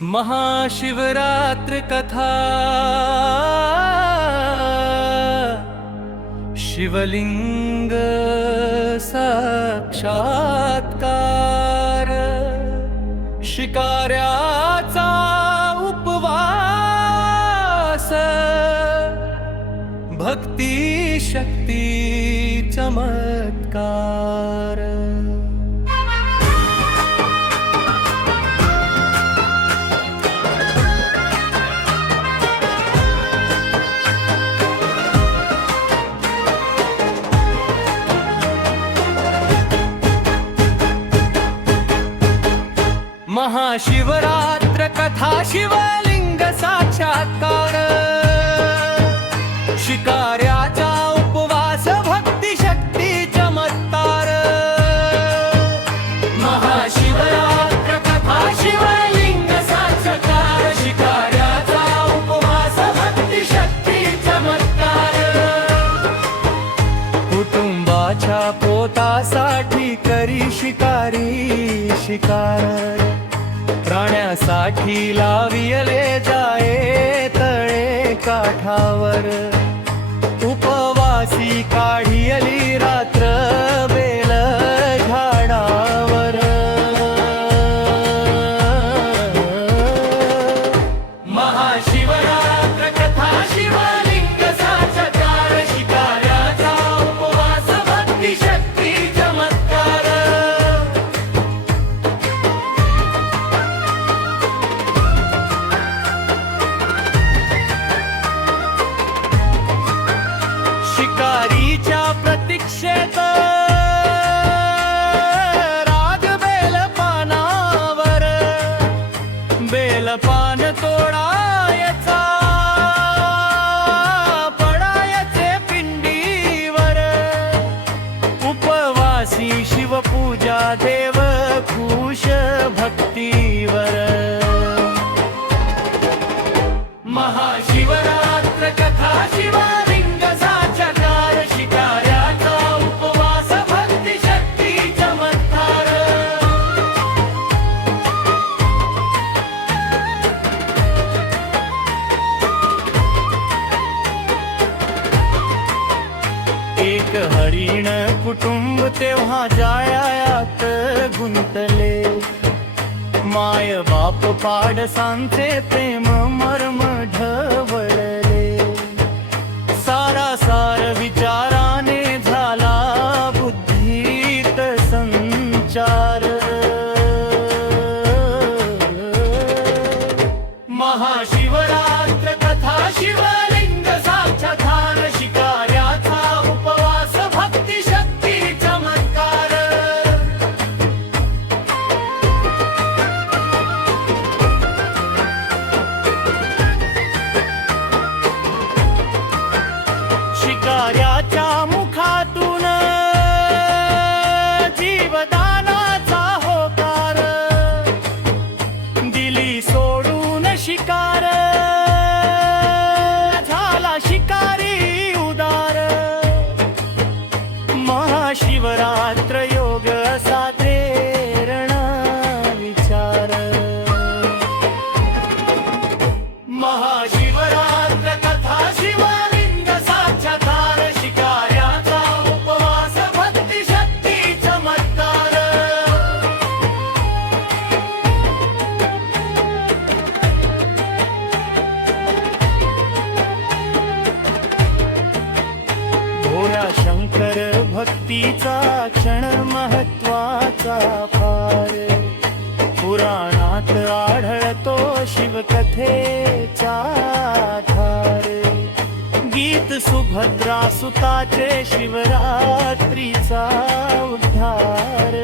महाशिवरात्र कथा शिवलिंग साक्षात्कार शिकाऱ्याचा उपवास भक्ती शक्ती चमत्कार। महाशिवरात्र कथा शिवलिंग साक्षात्कार शिकाऱ्याचा उपवास भक्ती शक्ती चमत्कार। महाशिवरात्र कथा शिवलिंग साक्षात्कार शिकाऱ्याचा उपवास भक्ती शक्ती चमत्कार। कुटुंबाच्या पोटासाठी करी शिकारी शिकार प्राण्यासाठी लाविले जाये तळे काठावर उपवासी काढियली रात्र बेल झाडावर। महाशिवरात्र कथा शिवलिंग साक्षात्कार शिकाऱ्याचा उपवास भक्ती शक्ती चमत्कार। शिकारीच्या प्रतीक्षेत राग बेलपानावर बेलपान तोडायचा पडायचे पिंडीवर उपवासी शिवपूजा देव खुश भक्तीवर। महाशिवरात्र कथा शिवलिंग साक्षात्कार शिकाऱ्याचा उपवास भक्ती शक्ती चमत्कार। एक हरिण कुटुंब तेव्हा जाळ्यात गुंतले माय बाप पाडसांचे प्रेम मर्म ढवळले सारा सार विचाराने झाला बुद्धीत संचार। महाशिवरात्र कथा शिवलिंग साक्षात्कार शिकाऱ्याचा उपवास भक्ती शक्ती चमत्कार। शिकाऱ्याच्या मुखातून जीवदानाचा होकार दिली सोडून शिकार झाला शिकारी उदार। महाशिवरात्र योग असा प्रेरण विचार। महाशिवरात्र कथा शिवलिंग साक्षात्कार शिकाऱ्याचा उपवास भक्ती शक्ती चमत्कार। भोळा शंकर भक्तीचा क्षण महत्वाचा फार पुराणात आढळतो शिवकथेचा आधार। गीत सुभद्रा सुताचे शिवरात्रीचा उद्धार।